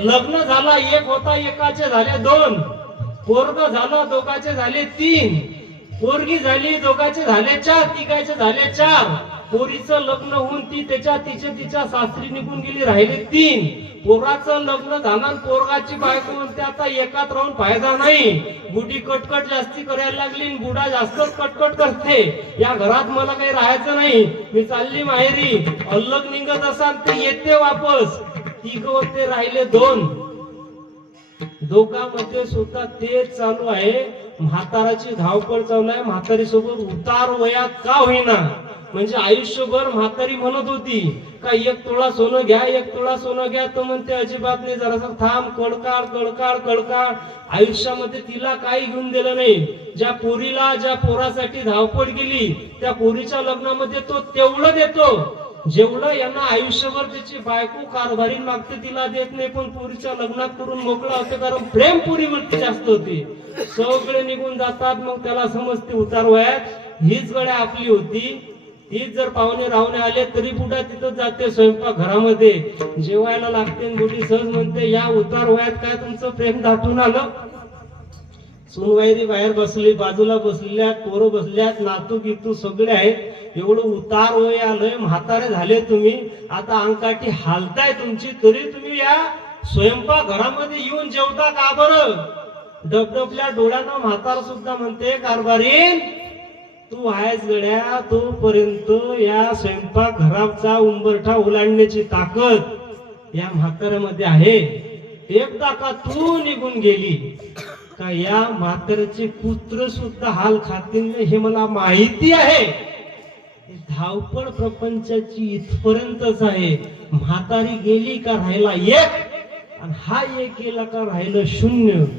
लग्न झाला एक होता एकाचे झाले दोन, पोरग झाला दोघाचे झाले तीन, पोरगी झाली दोघाचे झाले चार, तिघाचे झाले चार, पोरीचं लग्न होऊन ती तिच्या सासरी निघून गेली राहिले तीन, पोराचं लग्न झालं पोरगाची बायको म्हणते आता एकात राहून फायदा नाही, बुडी कटकट जास्ती करायला लागली, बुडा जास्तच कटकट करते, या घरात मला काही राहायचं नाही, मी चालली माहेरी, अल्लग निघत असाल ते येते वापस, तिघ होते राहिले दोन, दोघांमध्ये सुद्धा तेच चालू आहे, म्हाताराची धावपळ चालू आहे, म्हातारी सोबत उतार वयात का होईना, म्हणजे आयुष्यभर म्हातारी म्हणत होती का 1 तोळा सोनं घ्या, 1 तोळा सोनं घ्या, तर म्हणते अजिबात नाही, जरासा थांब, कळकाळ कळकाळ कळकाळ, आयुष्यामध्ये तिला काही घेऊन दिलं नाही, ज्या पोरीला ज्या पोरासाठी धावपळ गेली त्या पोरीच्या लग्नामध्ये तो तेवढं देतो जेवढं यांना आयुष्यभर त्याची बायको कारभारी मागते तिला देत नाही, पण पोरीच्या लग्नात करून मोकळा होते, कारण प्रेम पोरीवरती जास्त होते, सगळे निघून जातात, मग त्याला समजते उतार वयात हीच गड्या आपली होती, हीच जर पाहुणे राहुणे आले तरी बुडा तिथं जाते स्वयंपाक घरामध्ये जेवायला लागते, बुडी सहज म्हणते या उतार वयात काय तुमचं प्रेम दाटून आलं, सुनवायरी बाहेर बसली, बाजूला बसलेल्या पोरं बसल्यात, नातू गितू सगळे आहेत, एवढं उतार वय आलंय, म्हातारे झाले तुम्ही, आता अंगकाठी हालताय तुमची, तरी तुम्ही या स्वयंपाक घरामध्ये येऊन जेवता का बरं, डबडबल्या डोळ्यानं म्हातार सुद्धा म्हणते कारभारी तू आहेस गड्या, तोपर्यंत या स्वयंपाक घराचा उंबरठा ओलांडण्याची ताकद या म्हाताऱ्यामध्ये आहे, एकदा का तू निघून गेली का या म्हाताऱ्याचे पुत्र सुद्धा हाल खातील हे मला माहिती आहे, धावपळ प्रपंचाची इथपर्यंतच आहे, म्हातारी गेली का राहिला एक, आणि हा एक गेला का राहिलं शून्य,